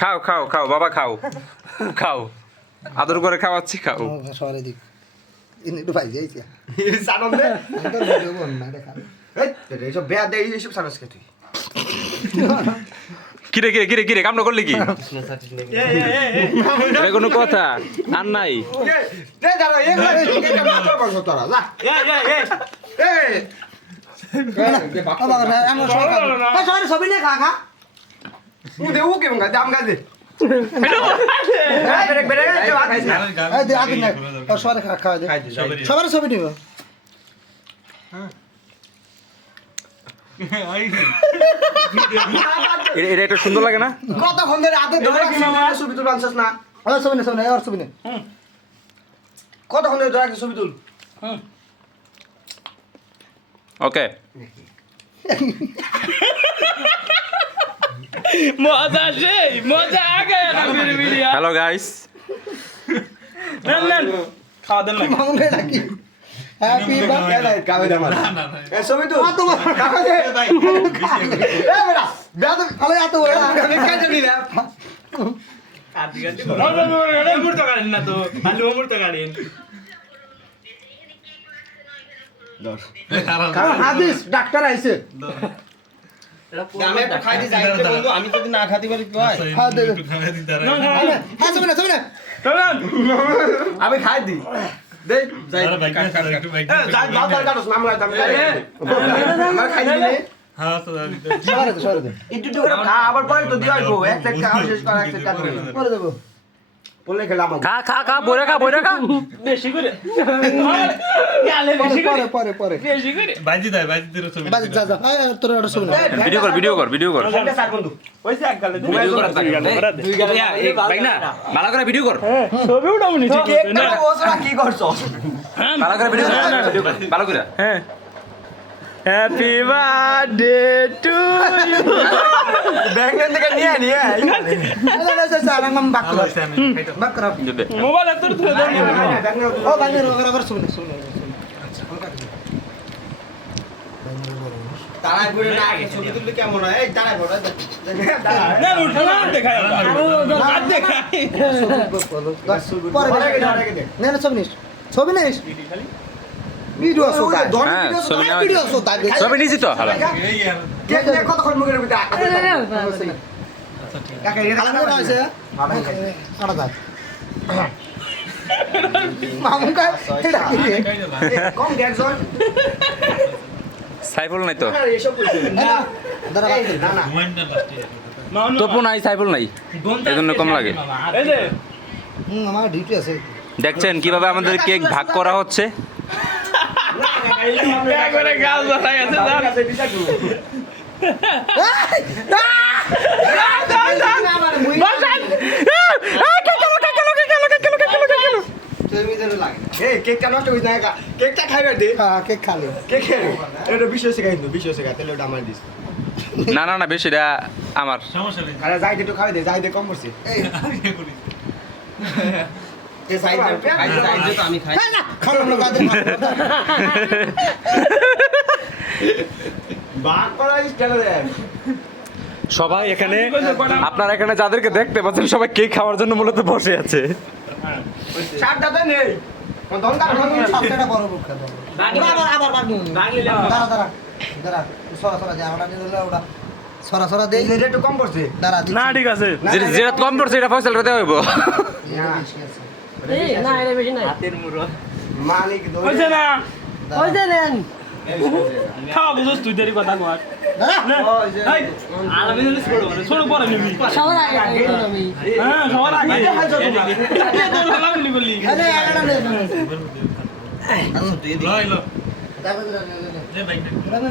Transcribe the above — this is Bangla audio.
খাও খাও খাও বাবা খাও খাও আদর করে খাওয়াচ্ছি খাও সরে দিক একটু ভাই যাইছি এইসব বেয়া দেয় এইসব সারস কে তুই কিরে কিরে কিরে কিরে কামনা করলি কি এটা কোনো কথা আর নাই ছবি নিয়ে খা খা দাম গাছে সবার ছবি নিব এটা একটা সুন্দর লাগে না কতক্ষণ ধরে হাতে ধরে ছবি তুল আনছিস না ছবি নে ছবি নে আর ছবি নে কতক্ষণ ধরে ধরে ছবি তুল ওকে মজা সেই মজা আগে হ্যালো গাইস নেন খাওয়া দেন মামুকে নাকি হ্যাপি বার্থডে কাবে আমার ছবি তুল তোমার কাবে এ বেটা বেটা আলে এত বড় আমি কাজ করি না মুহূর্ত কাটেন না তো খালি মুহূর্ত কাটেন কারণ হাদিস ডাক্তার আইছে আমি একটা খাই দিই যাইতে বন্ধু আমি যদি না খাতে পারি কি হয় হ্যাঁ দে হ্যাঁ ছবি নে আমি খাই দিই দে যাই যাই দাও দাও কাটস নাম গাইতাম আমার খাই দিলে সরে দে একটু করে খা আবার পরে তো দিও আইবো একটা খাওয়া শেষ করা একটা কাটবে পরে দেব বললে খেলা আমার খা খা খা বইরা খা বেশি করে গালে বেশি করে পরে পরে বেশি করে বাজ যা যা তোর একটা ছবি নে ভিডিও কর সামনে সার বন্ধু ওইসে এক গালে দুই গালে ভাই না ভালো করে ভিডিও কর ছবি উঠাবো নি ঠিক কেক কাটা বসরা কি করছো ভালো করে ভিডিও কর ভালো করে হ্যাঁ হ্যাপি বার্থডে টু ইউ ব্যাংকের থেকে নিয়ে নিয়ে স্যার আমি বাক করা মোবাইল এত ধরে দাও ও বাঙ্গের ওগরা ছবি নে তারাই করে না ছবি তুললে কেমন হয় এই তারাই বড় না উঠো না দেখাই আর দেখাই পরে নে ছবি নিস ছবি নিস ভিডিও আছে হ্যাঁ ছবি নাও ভিডিও আছে তাই ছবি নিছি তো হ্যালো কেক নিয়ে কতক্ষণ মুখের ভিতরে কাকা এটা কালার করা আছে আড়া দা মামু কা এটা কি রে কম গ্যাকজন সাইফুল নাই তো এসব কইছে দাঁড়া না না তপু নাই সাইফুল নাই এজন্য কম লাগে এই যে আমার ডিউটি আছে দেখছেন কিভাবে আমাদের কেক ভাগ করা হচ্ছে করে গাল ধরা গেছে এই কেকটা নষ্ট হইছ না কেকটা খাইবে দে হ্যাঁ কেক খালি কেক খাই এটা বিশেষ খাই দিও বিশেষ খাই তাহলে ওটা আমার দিস না না না বেশিটা আমার আরে যাই একটু খাই দে যাই দে কম করছি এই সাইডে সাইডে তো আমি খাই না খালো না বাদে বাক করা স্টাইল দেন সবাই এখানে আপনারা এখানে যাদেরকে দেখতে পাচ্ছেন সবাই কেক খাওয়ার জন্য মূলত বসে আছে শার্টটা তো নেই দন কার সবটা বড় বুক খাবো আবার দাঁড়া দাঁড়া দাঁড়া সরা সরা যা আমরা নিলে ওটা সরা সরা দেই এই একটু কম পড়ছে দাঁড়া না ঠিক আছে যেটা কম পড়ছে এটা ফয়সাল করতে হইব না এটা বেশি নাই মালিক হইছে না ওই যে নেন খাওয়া বুঝছ তুই দেরি কথা কর আলাদা জিনিস করো ছোট পরে নিবি সবার আগে খাইতাম আমি হ্যাঁ সবার আগে তোর ভালো বলি বলি আরে একটা নে লইলো দাঁড়া